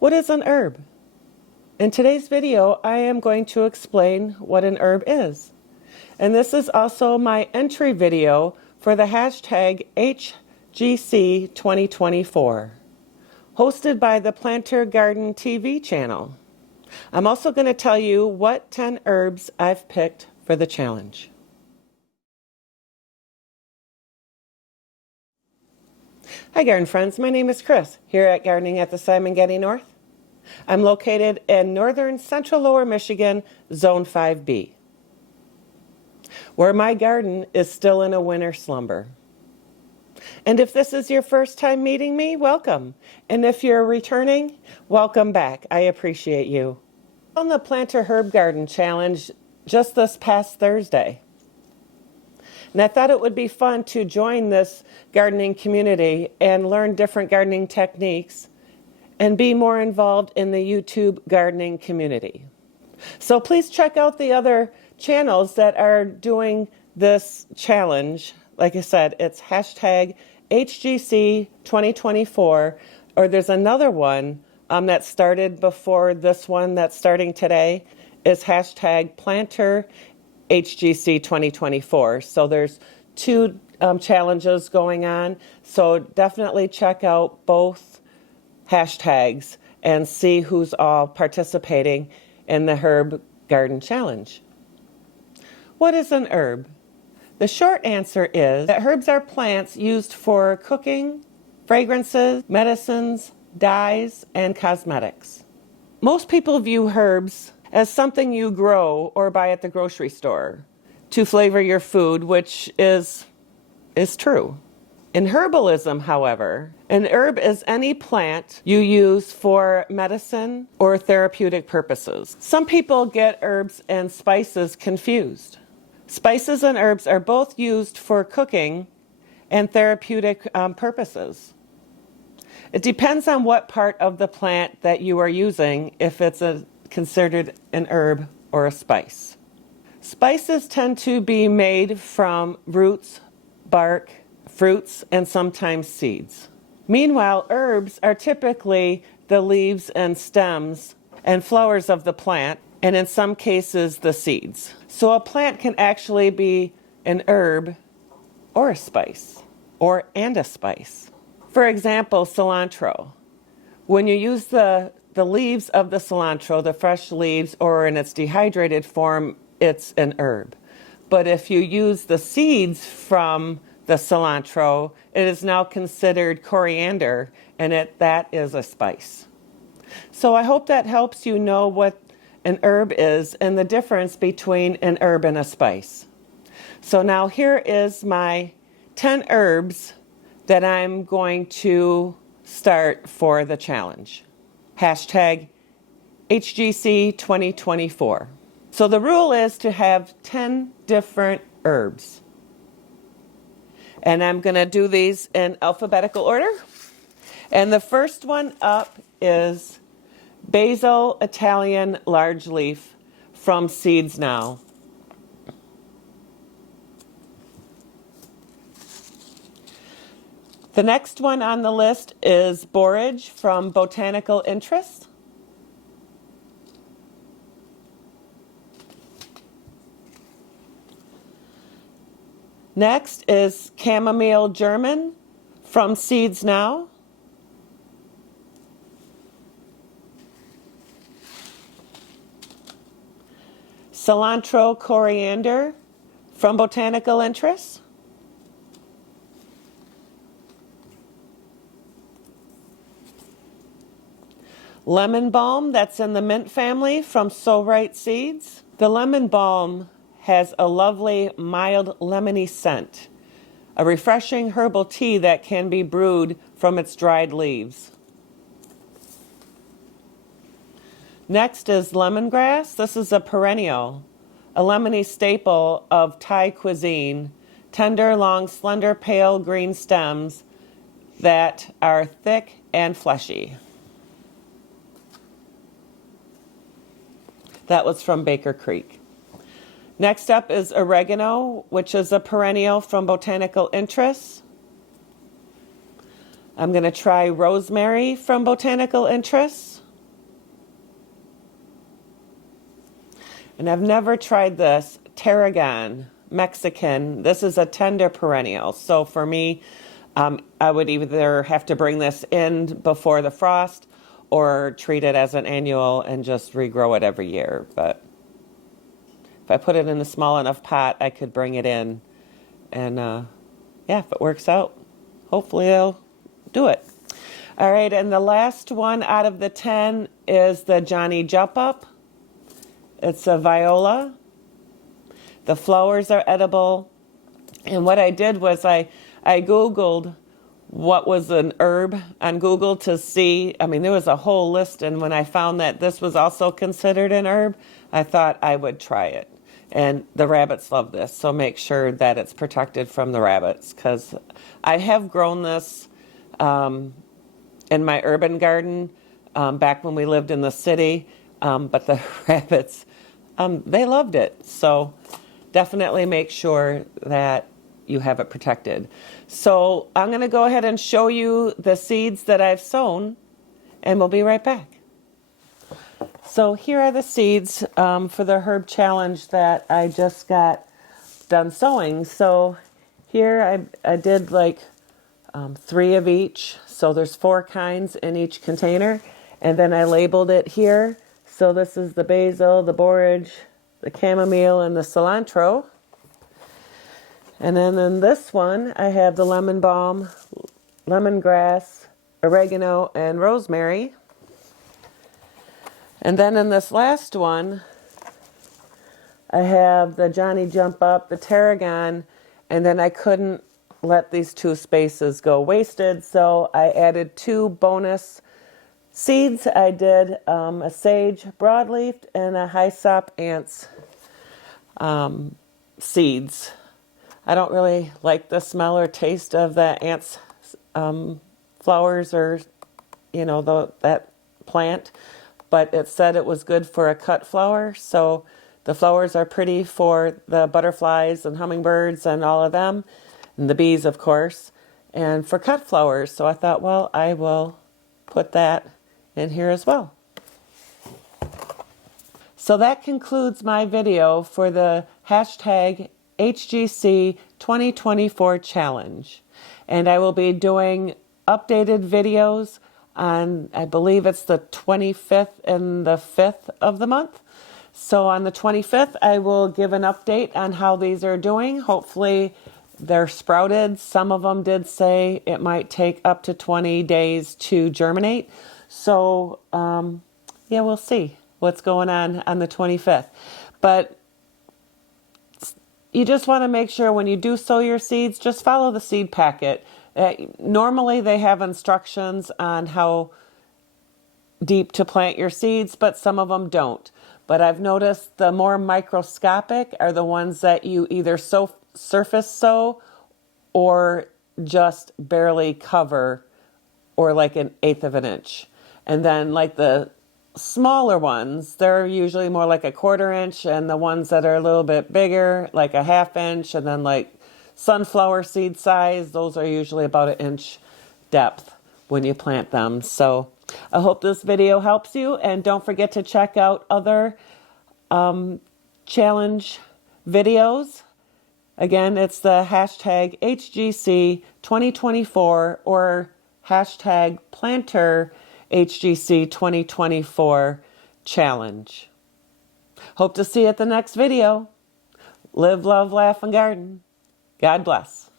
What is an herb? In today's video, I am going to explain what an herb is. And this is also my entry video for the hashtag HGC2024, hosted by the Planter Garden TV channel. I'm also going to tell you what 10 herbs I've picked for the challenge. Hi garden friends, my name is Chris, here at Gardening at the Simongetti North. I'm located in northern central lower Michigan, Zone 5B, where my garden is still in a winter slumber. And if this is your first time meeting me, welcome. And if you're returning, welcome back. I appreciate you. On the Planter Herb Garden Challenge just this past Thursday. And I thought it would be fun to join this gardening community and learn different gardening techniques and be more involved in the YouTube gardening community. So please check out the other channels that are doing this challenge. Like I said, it's hashtag HGC2024, or there's another one that started before this one that's starting today, is hashtag Planter HGC2024. So there's two challenges going on. So definitely check out both hashtags and see who's all participating in the Herb Garden Challenge. What is an herb? The short answer is that herbs are plants used for cooking, fragrances, medicines, dyes, and cosmetics. Most people view herbs as something you grow or buy at the grocery store to flavor your food, which is true. In herbalism, however, an herb is any plant you use for medicine or therapeutic purposes. Some people get herbs and spices confused. Spices and herbs are both used for cooking and therapeutic purposes. It depends on what part of the plant that you are using, if it's considered an herb or a spice. Spices tend to be made from roots, bark, fruits, and sometimes seeds. Meanwhile, herbs are typically the leaves and stems and flowers of the plant, and in some cases, the seeds. So a plant can actually be an herb or a spice, and a spice. For example, cilantro. When you use the leaves of the cilantro, the fresh leaves, or in its dehydrated form, it's an herb. But if you use the seeds from the cilantro, it is now considered coriander, and that is a spice. So I hope that helps you know what an herb is and the difference between an herb and a spice. So now here is my 10 herbs that I'm going to start for the challenge. Hashtag HGC2024. So the rule is to have 10 different herbs. And I'm going to do these in alphabetical order. And the first one up is Basil Italian large leaf from Seeds Now. The next one on the list is borage from Botanical Interest. Next is chamomile German from Seeds Now. Cilantro coriander from Botanical Interest. Lemon balm, that's in the mint family, from So Right Seeds. The lemon balm has a lovely, mild, lemony scent, a refreshing herbal tea that can be brewed from its dried leaves. Next is lemongrass. This is a perennial, a lemony staple of Thai cuisine, tender, long, slender, pale green stems that are thick and fleshy. That was from Baker Creek. Next up is oregano, which is a perennial from Botanical Interest. I'm going to try rosemary from Botanical Interest. And I've never tried this, tarragon, Mexican. This is a tender perennial. So for me, I would either have to bring this in before the frost or treat it as an annual and just regrow it every year. But if I put it in a small enough pot, I could bring it in. And yeah, if it works out, hopefully I'll do it. All right, and the last one out of the 10 is the Johnny Jump Up. It's a viola. The flowers are edible. And what I did was I Googled what was an herb on Google to see. I mean, there was a whole list. And when I found that this was also considered an herb, I thought I would try it. And the rabbits love this. So make sure that it's protected from the rabbits, because I have grown this in my urban garden back when we lived in the city. But the rabbits, they loved it. So definitely make sure that you have it protected. So I'm going to go ahead and show you the seeds that I've sown, and we'll be right back. So here are the seeds for the herb challenge that I just got done sowing. So here I did like 3 of each. So there's 4 kinds in each container. And then I labeled it here. So this is the basil, the borage, the chamomile, and the cilantro. And then in this one, I have the lemon balm, lemongrass, oregano, and rosemary. And then in this last one, I have the Johnny Jump Up, the tarragon, and then I couldn't let these 2 spaces go wasted, so I added 2 bonus seeds. I did a sage broadleaf and a hyssop ants seeds. I don't really like the smell or taste of the ants flowers or, you know, that plant, but it said it was good for a cut flower. So the flowers are pretty for the butterflies and hummingbirds and all of them, and the bees, of course, and for cut flowers. So I thought, well, I will put that in here as well. So that concludes my video for the hashtag HGC 2024 challenge. And I will be doing updated videos on, I believe it's the 25th and the 5th of the month. So on the 25th, I will give an update on how these are doing. Hopefully they're sprouted. Some of them did say it might take up to 20 days to germinate. So yeah, we'll see what's going on the 25th. But you just want to make sure when you do sow your seeds, just follow the seed packet. Normally they have instructions on how deep to plant your seeds, but some of them don't. But I've noticed the more microscopic are the ones that you either surface sow or just barely cover, or like 1/8 of an inch. And then like the smaller ones, they're usually more like 1/4 inch, and the ones that are a little bit bigger, like 1/2 inch, and then like sunflower seed size, those are usually about 1 inch depth when you plant them. So I hope this video helps you, and don't forget to check out other challenge videos. Again, it's the hashtag HGC 2024 or hashtag planter HGC 2024 challenge. Hope to see you at the next video. Live, love, laugh, and garden. God bless.